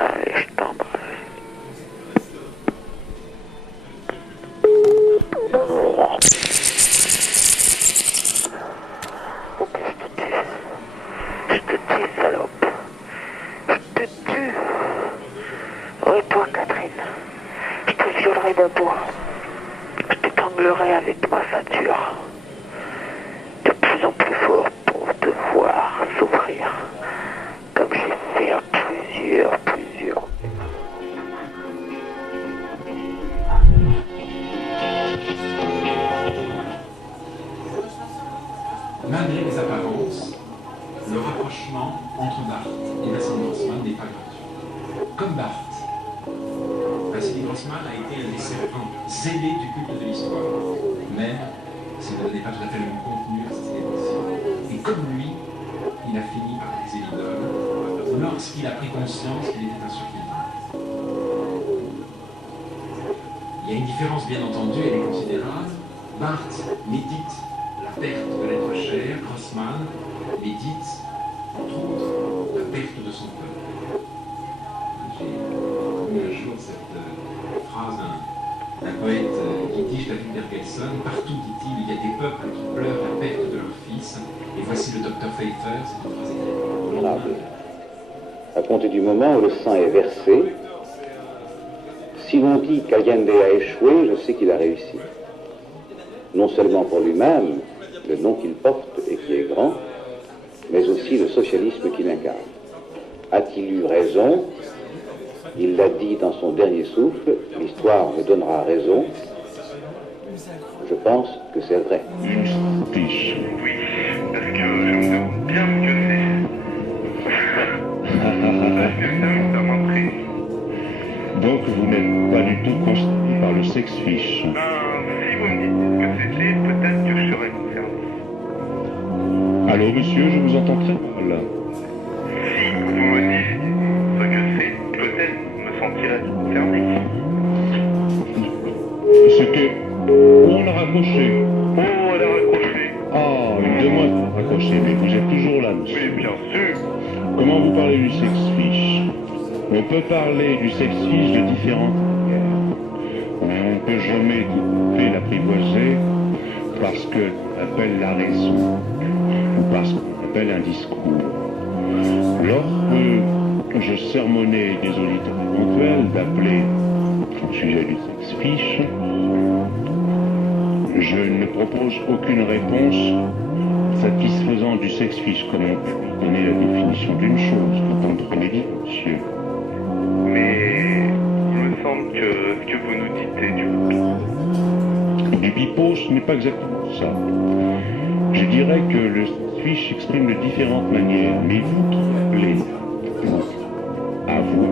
Allez, je t'embrasse. Je te tue, salope. Je te tue. Oui, toi, Catherine. Je te violerai d'abord. Je t'étranglerai avec ma ceinture. De plus en plus fort pour te voir souffrir. Comme j'ai fait à plusieurs. Malgré les apparences, le rapprochement entre Barthes et Vassili Grossman n'est pas gratuit. Comme Barthes, Vassili Grossman a été un des servants zélés du culte de l'histoire, même s'il ne donnait pas tout à fait le même contenu à ses célébrations. Et comme lui, il a fini par briser l'idole lorsqu'il a pris conscience qu'il était un survivant. Il y a une différence bien entendu, elle est considérable. Barthes médite la perte de l'être cher, Grossman médite, entre autres, la perte de son peuple. J'ai lu un jour cette phrase d'un poète yiddish, David Bergelson. Partout, dit-il, il y a des peuples qui pleurent la perte de leur fils. Et voici le docteur Pfeiffer, c'est une phrase écrite. À compter du moment où le sang est versé, si l'on dit qu'Allende a échoué, je sais qu'il a réussi. Non seulement pour lui-même, le nom qu'il porte et qui est grand, mais aussi le socialisme qu'il incarne. A-t-il eu raison? Il l'a dit dans son dernier souffle, l'histoire me donnera raison. Je pense que c'est vrai. Une fiche. Oui, parce que je me demande bien ce que c'est. Parce que ça m'intrigue. Donc vous n'êtes pas du tout concerné par le sex-fiche. Si vous me dites ce que c'était, peut-être que je serais concerné. Allô monsieur, je vous entends très mal. Si vous me dites ce que c'est, peut-être me sentirais concerné. Ce que... Oh, on a raccroché. Oh, elle a raccroché. Ah, une demoiselle a raccroché, mais vous êtes toujours là, monsieur. Oui, bien sûr. Comment vous parlez du sex-fiche? On peut parler du sex-fiche de différentes manières. On ne peut jamais tout à fait l'apprivoiser parce qu'on appelle la raison ou parce qu'on appelle un discours. Lorsque je sermonnais des auditeurs éventuels d'appeler au sujet du sex-fiche, je ne propose aucune réponse satisfaisant du sex-fiche, comme on peut donner la définition d'une chose, vous comprenez bien, monsieur. Mais il me semble que ce que vous nous dites est du Du pipeau, ce n'est pas exactement ça. Je dirais que le sex-fiche s'exprime de différentes manières, mais vous qui appelez à vous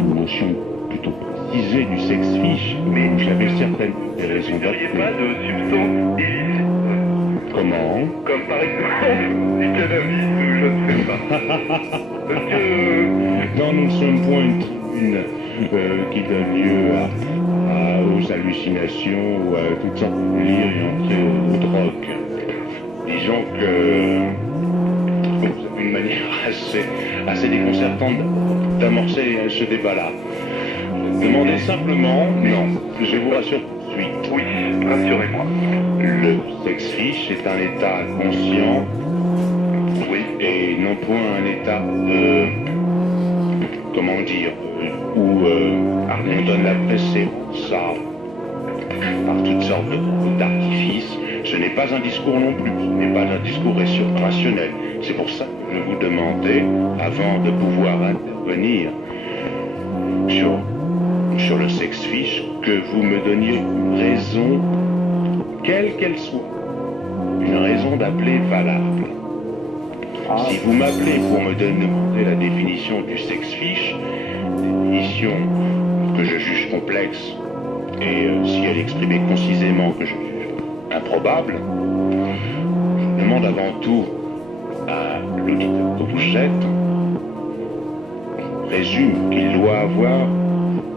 une notion plutôt précisée du sex-fiche, mais j'avais certaines raisons Vous n'auriez d'appeler. pas de substance illicite? Comment? Comme par exemple du cannabis ou je ne sais pas. Parce que... Non, nous ne sommes point une tribune qui donne lieu aux hallucinations ou à toutes sortes de délires et aux drogues. Disons que vous avez une manière assez déconcertante d'amorcer ce débat-là. Demandez simplement, non, je vous rassure tout de suite. Oui, rassurez-moi. Le sex-fiche est un état conscient, oui, et non point un état comment dire, où on donne la préséance par toutes sortes d'artifices. Ce n'est pas un discours non plus, ce n'est pas un discours rationnel. C'est pour ça que je vous demandais, avant de pouvoir intervenir sur le sex-fiche, que vous me donniez une raison, quelle qu'elle soit, une raison d'appeler valable. Si vous m'appelez pour me demander la définition du sex-fiche, définition que je juge complexe, et si elle est exprimée concisément que je juge improbable, je demande avant tout à l'auditeur que vous êtes, résume qu'il doit avoir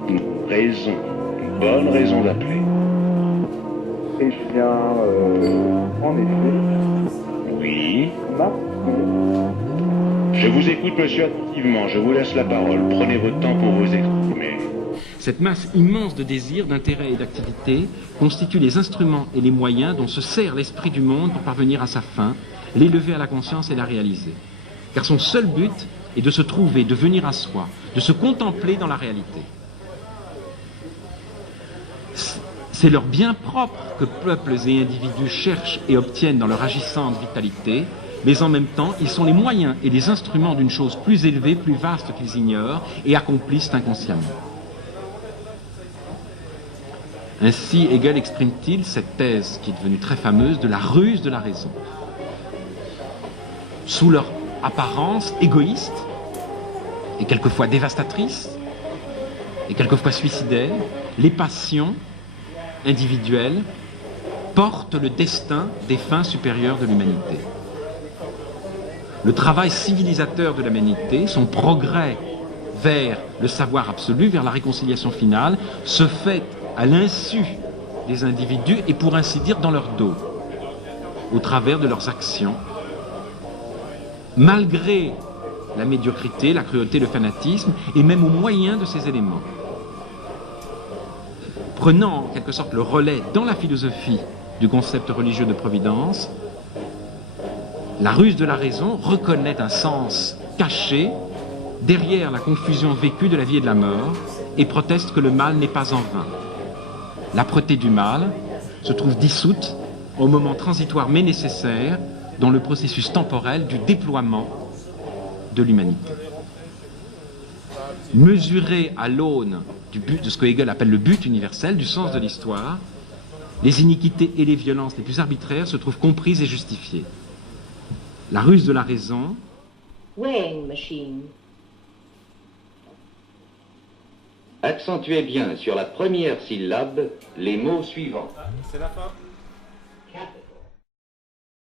une raison, une bonne raison d'appeler. Et je viens, en effet, Oui. m'appuyer. Je vous écoute, monsieur, attentivement. Je vous laisse la parole. Prenez votre temps pour vous exprimer. Cette masse immense de désirs, d'intérêts et d'activités constitue les instruments et les moyens dont se sert l'esprit du monde pour parvenir à sa fin, l'élever à la conscience et la réaliser. Car son seul but est de se trouver, de venir à soi, de se contempler dans la réalité. C'est leur bien propre que peuples et individus cherchent et obtiennent dans leur agissante vitalité, mais en même temps, ils sont les moyens et les instruments d'une chose plus élevée, plus vaste qu'ils ignorent et accomplissent inconsciemment. Ainsi, Hegel exprime-t-il cette thèse, qui est devenue très fameuse, de la ruse de la raison. Sous leur apparence égoïste, et quelquefois dévastatrice, et quelquefois suicidaire, les passions individuelles portent le destin des fins supérieures de l'humanité. Le travail civilisateur de l'humanité, son progrès vers le savoir absolu, vers la réconciliation finale, se fait à l'insu des individus et pour ainsi dire dans leur dos, au travers de leurs actions, malgré la médiocrité, la cruauté, le fanatisme, et même au moyen de ces éléments. Prenant en quelque sorte le relais dans la philosophie du concept religieux de providence, la ruse de la raison reconnaît un sens caché derrière la confusion vécue de la vie et de la mort et proteste que le mal n'est pas en vain. L'âpreté du mal se trouve dissoute au moment transitoire mais nécessaire dans le processus temporel du déploiement de l'humanité. Mesuré à l'aune du but de ce que Hegel appelle le but universel, du sens de l'histoire, les iniquités et les violences les plus arbitraires se trouvent comprises et justifiées. La ruse de la raison, Weighing machine. Accentuez bien sur la première syllabe les mots suivants. C'est la fin.